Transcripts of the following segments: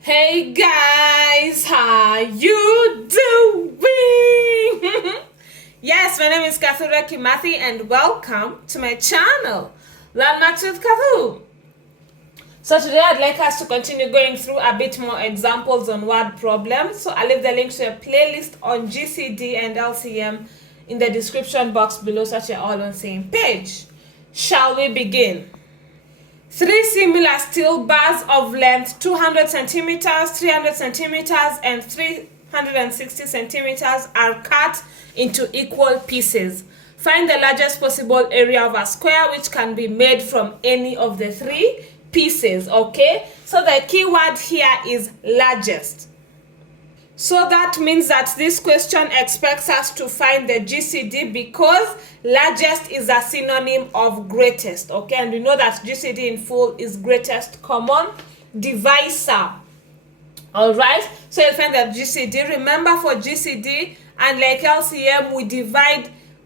Hey guys, how you doing? Yes, my name is Kathura Kimathi and welcome to my channel, Learn Maths with Kathu. So today I'd like us to continue going through a bit more examples on word problems. So I'll leave the link to a playlist on GCD and LCM in the description box below so that you're all on the same page. Shall we begin? Three similar steel bars of length 200 centimeters, 300 centimeters, and 360 centimeters are cut into equal pieces. Find the largest possible area of a square which can be made from any of the three pieces, okay? So the key word here is largest. So that means that this question expects us to find the GCD because largest is a synonym of greatest, okay? And we know that GCD in full is greatest common divisor. All right, so you'll find that GCD. Remember, for GCD and like LCM,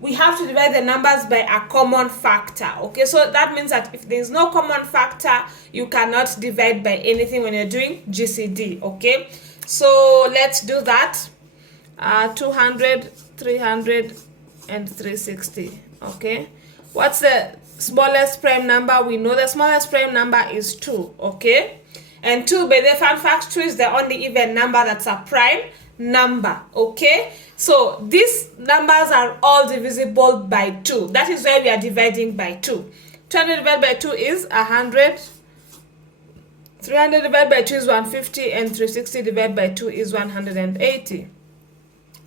we have to divide the numbers by a common factor, okay? So that means that if there is no common factor, you cannot divide by anything when you're doing GCD, okay? So let's do that. 200, 300, and 360, okay? What's the smallest prime number? We know the smallest prime number is 2, okay? And 2, by the fun fact, 2 is the only even number that's a prime number, okay? So these numbers are all divisible by 2. That is why we are dividing by 2. 200 divided by 2 is 100. 300 divided by 2 is 150, and 360 divided by 2 is 180.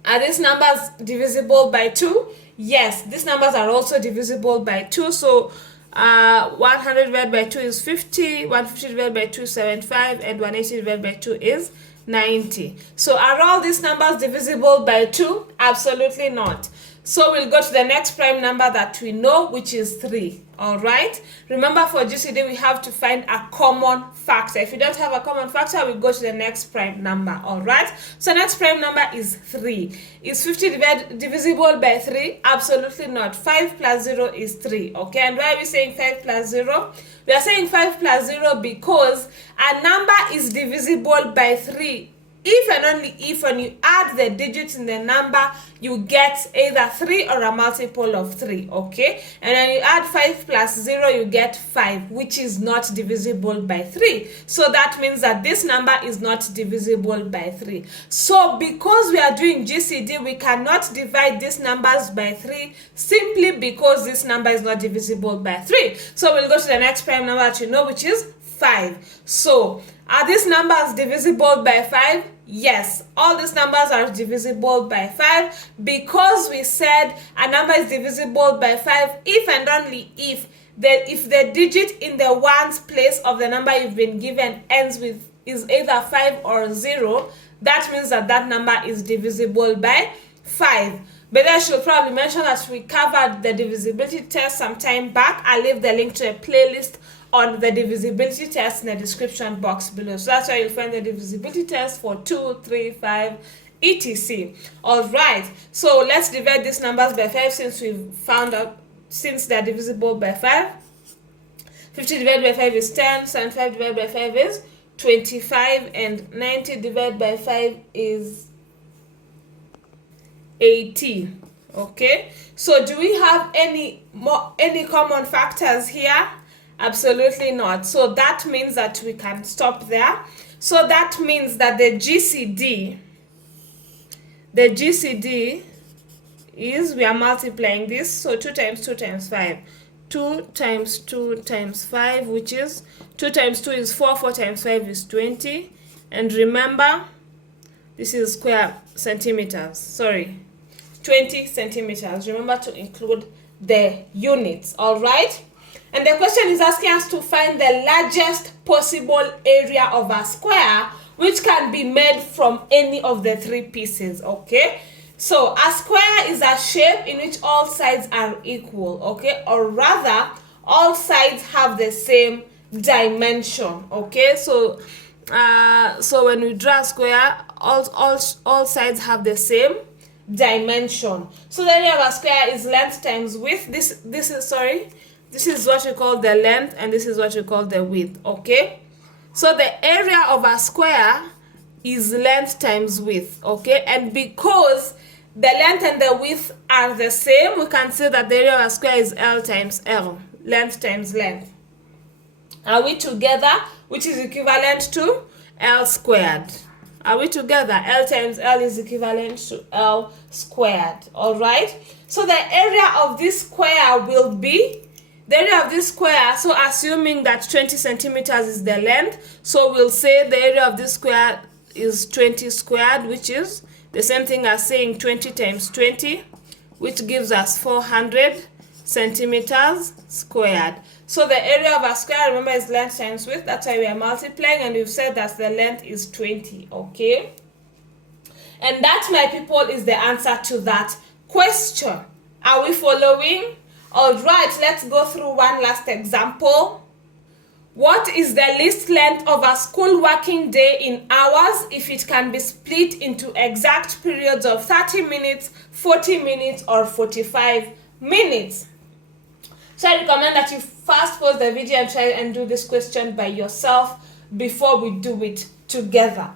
Are these numbers divisible by 2? Yes, these numbers are also divisible by 2. So 100 divided by 2 is 50, 150 divided by 2 is 75, and 180 divided by 2 is 90. So are all these numbers divisible by 2? Absolutely not. So we'll go to the next prime number that we know, which is 3. All right. Remember, for GCD, we have to find a common factor. If you don't have a common factor, we go to the next prime number. All right. So next prime number is 3. Is 50 divisible by 3? Absolutely not. 5 plus 0 is 3. Okay. And why are we saying 5 plus 0? We are saying 5 plus 0 because a number is divisible by 3 if and only if when you add the digits in the number, you get either 3 or a multiple of 3, okay? And when you add 5 plus 0, you get 5, which is not divisible by 3. So that means that this number is not divisible by 3. So because we are doing GCD, we cannot divide these numbers by 3 simply because this number is not divisible by 3. So we'll go to the next prime number that you know, which is 5. So are these numbers divisible by 5? Yes, all these numbers are divisible by 5 because we said a number is divisible by 5 if and only if the digit in the ones place of the number you've been given ends with is either 5 or 0. That means that that number is divisible by 5. But I should probably mention that we covered the divisibility test some time back. I'll leave the link to a playlist on the divisibility test in the description box below. So that's where you'll find the divisibility test for 2, 3, 5, etc. All right. So let's divide these numbers by 5 since we've found out since they're divisible by 5. 50 divided by 5 is 10. 75 divided by 5 is 25, and 90 divided by 5 is 18. Okay. So do we have any common factors here? Absolutely not. So that means that we can stop there. So that means that the GCD is, we are multiplying this. So 2 times 2 times 5. 2 times 2 times 5, which is 2 times 2 is 4. 4 times 5 is 20. And remember, this is square centimeters. Sorry, 20 centimeters. Remember to include the units. All right. And the question is asking us to find the largest possible area of a square which can be made from any of the three pieces, okay? So a square is a shape in which all sides are equal, okay? Or rather, all sides have the same dimension, okay? So when we draw a square, all sides have the same dimension. So the area of a square is length times width. This is what we call the length, and this is what we call the width, okay? So the area of a square is length times width, okay? And because the length and the width are the same, we can say that the area of a square is L times L, length times length. Are we together? Which is equivalent to L squared. Are we together? L times L is equivalent to L squared. All right? So the area of this square will be, the area of this square, so assuming that 20 centimeters is the length, so we'll say the area of this square is 20 squared, which is the same thing as saying 20 times 20, which gives us 400 centimeters squared. So the area of a square, remember, is length times width. That's why we are multiplying, and we've said that the length is 20, okay? And that, my people, is the answer to that question. Are we following? All right, let's go through one last example. What is the least length of a school working day in hours if it can be split into exact periods of 30 minutes, 40 minutes, or 45 minutes? So I recommend that you first pause the video and try and do this question by yourself before we do it together.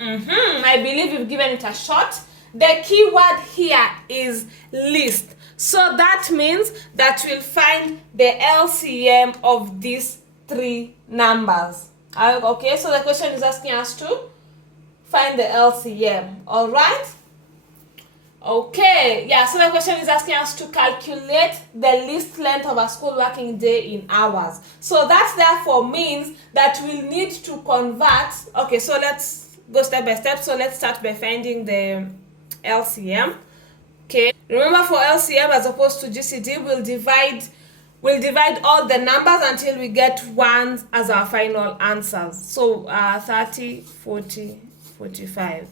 I believe you've given it a shot. The key word here is least. So that means that we'll find the LCM of these three numbers. Okay, so the question is asking us to find the LCM. All right? Okay, yeah, so the question is asking us to calculate the least length of a school working day in hours. So that therefore means that we'll need to convert. Okay, so let's go step by step. So let's start by finding the LCM. Okay, remember, for LCM as opposed to GCD, we'll divide all the numbers until we get ones as our final answers. So 30, 40, 45.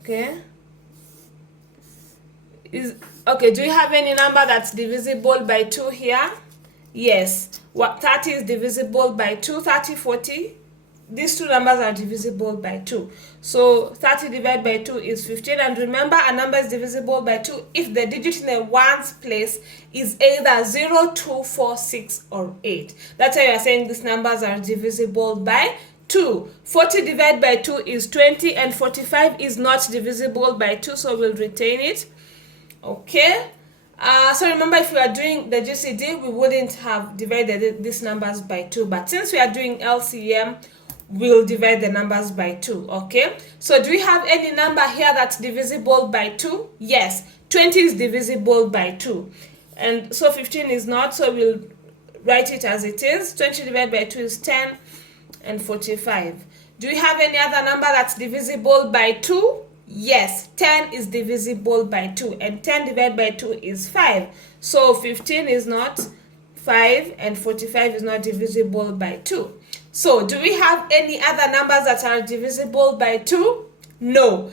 Okay. Okay, do you have any number that's divisible by 2 here? Yes. 30 is divisible by 2, 30, 40. These two numbers are divisible by 2. So 30 divided by 2 is 15. And remember, a number is divisible by 2 if the digit in the ones place is either 0, 2, 4, 6, or 8. That's why we are saying these numbers are divisible by 2. 40 divided by 2 is 20, and 45 is not divisible by 2, so we'll retain it. Okay, so remember, if we are doing the GCD, we wouldn't have divided these numbers by 2, but since we are doing LCM, we'll divide the numbers by 2. Okay, so do we have any number here that's divisible by 2? Yes, 20 is divisible by 2, and so 15 is not, so we'll write it as it is. 20 divided by 2 is 10, and 45. Do we have any other number that's divisible by 2? Yes, 10 is divisible by 2, and 10 divided by 2 is 5. So 15 is not 5, and 45 is not divisible by 2. So do we have any other numbers that are divisible by 2? No.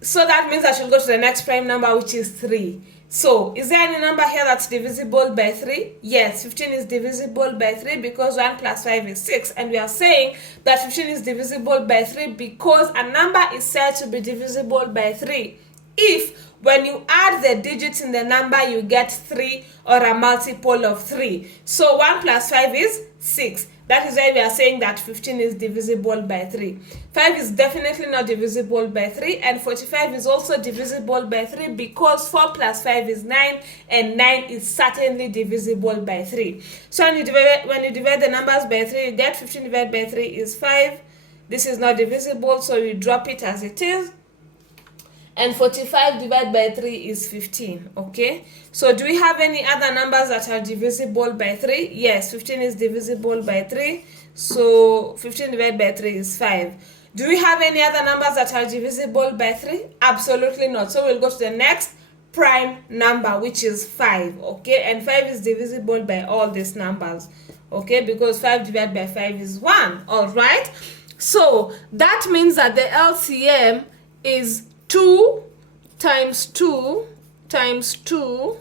So that means I should go to the next prime number, which is 3. So is there any number here that's divisible by 3? Yes, 15 is divisible by 3 because 1 plus 5 is 6. And we are saying that 15 is divisible by 3 because a number is said to be divisible by 3 if when you add the digits in the number you get 3 or a multiple of 3. So 1 plus 5 is 6. That is why we are saying that 15 is divisible by 3. 5 is definitely not divisible by 3, and 45 is also divisible by 3 because 4 plus 5 is 9, and 9 is certainly divisible by 3. So when you divide the numbers by 3, you get 15 divided by 3 is 5. This is not divisible, so we drop it as it is. And 45 divided by 3 is 15. Okay, so do we have any other numbers that are divisible by 3? Yes, 15 is divisible by 3, so 15 divided by 3 is 5. Do we have any other numbers that are divisible by 3? Absolutely not. So we'll go to the next prime number, which is 5. Okay, and 5 is divisible by all these numbers. Okay, because 5 divided by 5 is 1. All right, so that means that the LCM is 2 times 2 times 2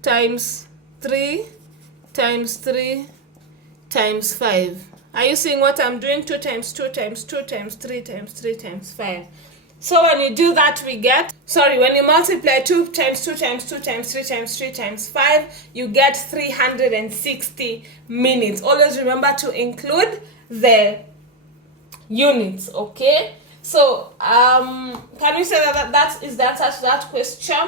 times 3 times 3 times 5. Are you seeing what I'm doing? 2 times 2 times 2 times 3 times 3 times 5. So when you do that, when you multiply 2 times 2 times 2 times 3 times 3 times 5, you get 360 minutes. Always remember to include the units, okay? So, can we say that is the answer to that question?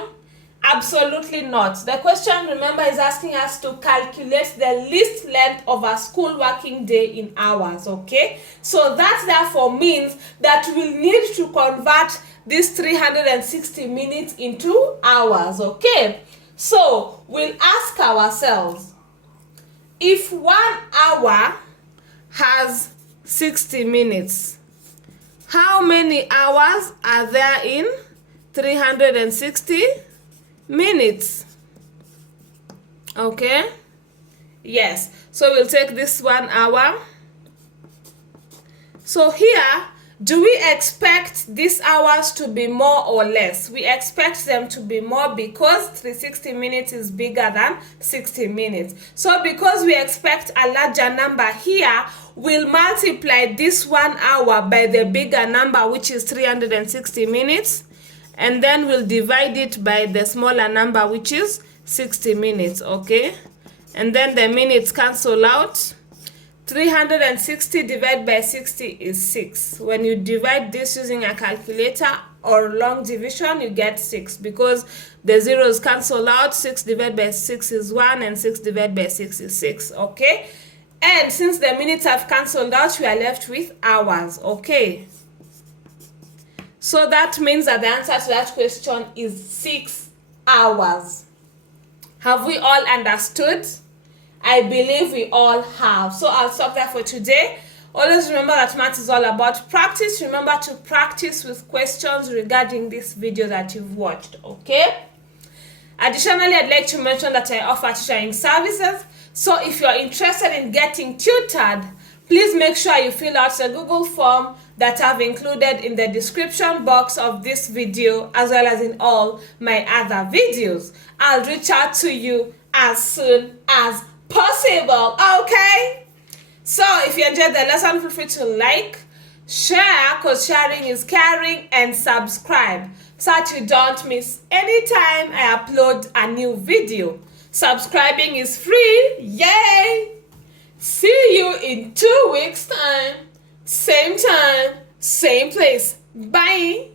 Absolutely not. The question, remember, is asking us to calculate the least length of a school working day in hours, okay? So that therefore means that we'll need to convert this 360 minutes into hours, okay? So we'll ask ourselves, if 1 hour has 60 minutes, how many hours are there in 360 minutes? Okay, yes, so we'll take this 1 hour. So here, do we expect these hours to be more or less? We expect them to be more because 360 minutes is bigger than 60 minutes. So because we expect a larger number here, we'll multiply this 1 hour by the bigger number, which is 360 minutes. And then we'll divide it by the smaller number, which is 60 minutes, okay? And then the minutes cancel out. 360 divided by 60 is 6. When you divide this using a calculator or long division, you get 6 because the zeros cancel out. 6 divided by 6 is 1 and 6 divided by 6 is 6, okay? And since the minutes have cancelled out, we are left with hours, okay? So that means that the answer to that question is 6 hours. Have we all understood? I believe we all have. So I'll stop there for today. Always remember that math is all about practice. Remember to practice with questions regarding this video that you've watched, okay? Additionally, I'd like to mention that I offer tutoring services. So if you're interested in getting tutored, please make sure you fill out the Google form that I've included in the description box of this video, as well as in all my other videos. I'll reach out to you as soon as possible, okay? So if you enjoyed the lesson, feel free to like, share, because sharing is caring, and subscribe so that you don't miss any time I upload a new video. Subscribing is free, yay! See you in 2 weeks' time, same place. Bye!